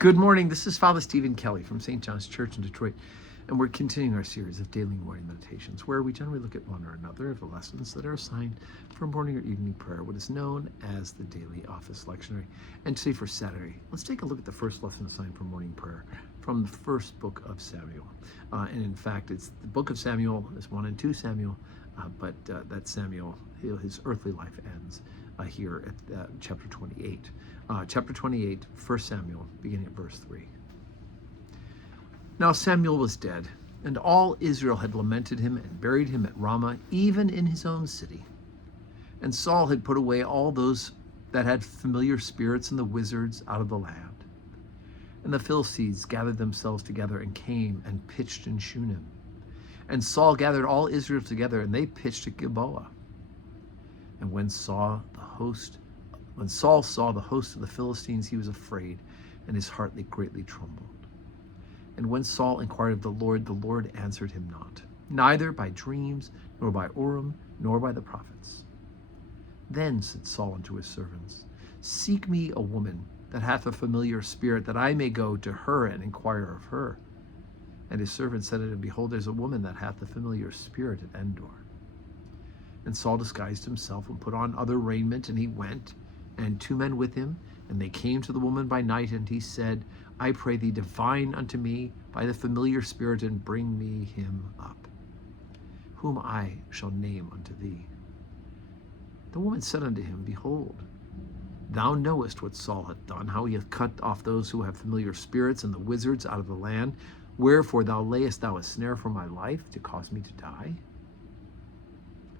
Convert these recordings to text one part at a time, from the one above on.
Good morning. This is Father Stephen Kelly from St. John's Church in Detroit, and we're continuing our series of daily morning meditations where we generally look at one or another of the lessons that are assigned for morning or evening prayer, what is known as the daily office lectionary. And today for Saturday, let's take a look at the first lesson assigned for morning prayer from the first book of Samuel. And in fact, it's the book of Samuel, is 1 and 2 Samuel, but that Samuel, his earthly life ends here at chapter 28. Chapter 28, 1 Samuel, beginning at verse 3. Now Samuel was dead, and all Israel had lamented him and buried him at Ramah, even in his own city. And Saul had put away all those that had familiar spirits and the wizards out of the land. And the Philistines gathered themselves together and came and pitched in Shunem. And Saul gathered all Israel together, and they pitched at Gilboa. And when Saul saw the host of the Philistines, he was afraid, and his heart greatly trembled. And when Saul inquired of the Lord answered him not, neither by dreams, nor by Urim, nor by the prophets. Then said Saul unto his servants, Seek me a woman that hath a familiar spirit, that I may go to her and inquire of her. And his servant said unto him, Behold, there's a woman that hath a familiar spirit at Endor. And Saul disguised himself and put on other raiment, and he went, and 2 men with him, and they came to the woman by night, and he said, I pray thee, divine unto me by the familiar spirit, and bring me him up, whom I shall name unto thee. The woman said unto him, Behold, thou knowest what Saul hath done, how he hath cut off those who have familiar spirits and the wizards out of the land. Wherefore layest thou a snare for my life, to cause me to die?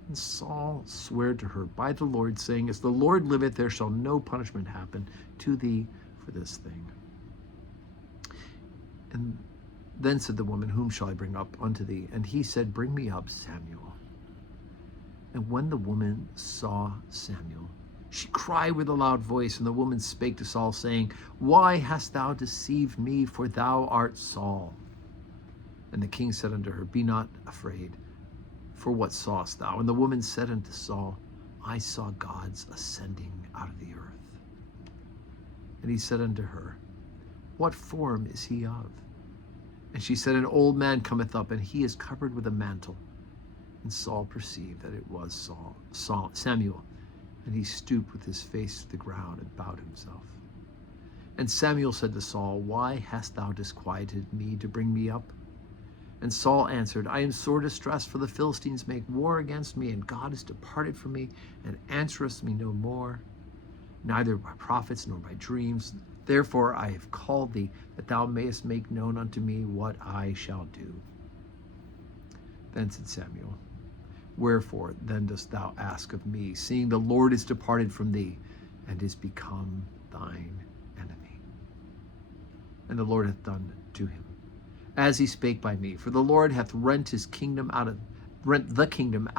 And Saul sware to her by the Lord, saying, As the Lord liveth, there shall no punishment happen to thee for this thing. And then said the woman, Whom shall I bring up unto thee? And he said, Bring me up Samuel. And when the woman saw Samuel, she cried with a loud voice, and the woman spake to Saul, saying, Why hast thou deceived me? For thou art Saul. And the king said unto her, Be not afraid. For what sawest thou? And the woman said unto Saul, I saw gods ascending out of the earth. And he said unto her, What form is he of? And she said, An old man cometh up, and he is covered with a mantle. And Saul perceived that it was Samuel, and he stooped with his face to the ground and bowed himself. And Samuel said to Saul, Why hast thou disquieted me to bring me up? And Saul answered, I am sore distressed, for the Philistines make war against me, and God is departed from me, and answereth me no more, neither by prophets nor by dreams. Therefore I have called thee, that thou mayest make known unto me what I shall do. Then said Samuel, Wherefore then dost thou ask of me, seeing the Lord is departed from thee, and is become thine enemy? And the Lord hath done to him as he spake by me. For the Lord hath rent the kingdom out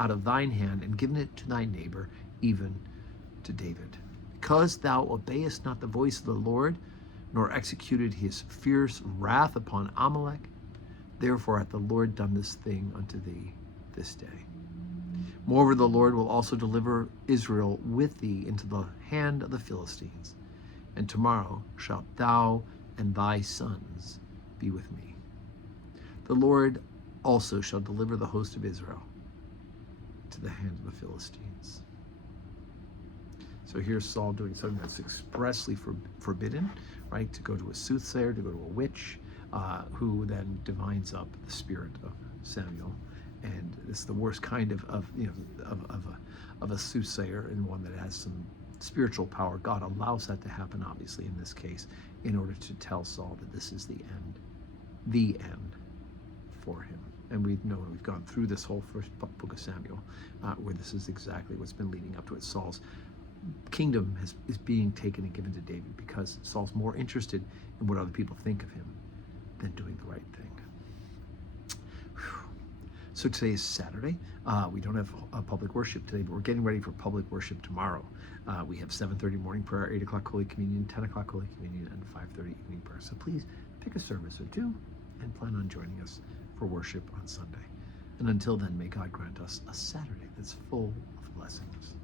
of thine hand, and given it to thy neighbor, even to David. Because thou obeyest not the voice of the Lord, nor executed his fierce wrath upon Amalek, therefore hath the Lord done this thing unto thee this day. Moreover, the Lord will also deliver Israel with thee into the hand of the Philistines, and tomorrow shalt thou and thy sons be with me. The Lord also shall deliver the host of Israel to the hand of the Philistines. So here's Saul doing something that's expressly forbidden, right? To go to a soothsayer, to go to a witch, who then divines up the spirit of Samuel. And it's the worst kind of a soothsayer, and one that has some spiritual power. God allows that to happen, obviously, in this case, in order to tell Saul that this is the end for him. And we've gone through this whole first book of Samuel, where this is exactly what's been leading up to it. Saul's kingdom is being taken and given to David, because Saul's more interested in what other people think of him than doing the right thing. So today is Saturday. We don't have a public worship today, but we're getting ready for public worship tomorrow. We have 7:30 morning prayer, 8 o'clock Holy Communion, 10 o'clock Holy Communion, and 5:30 evening prayer. So please pick a service or two and plan on joining us for worship on Sunday. And until then, may God grant us a Saturday that's full of blessings.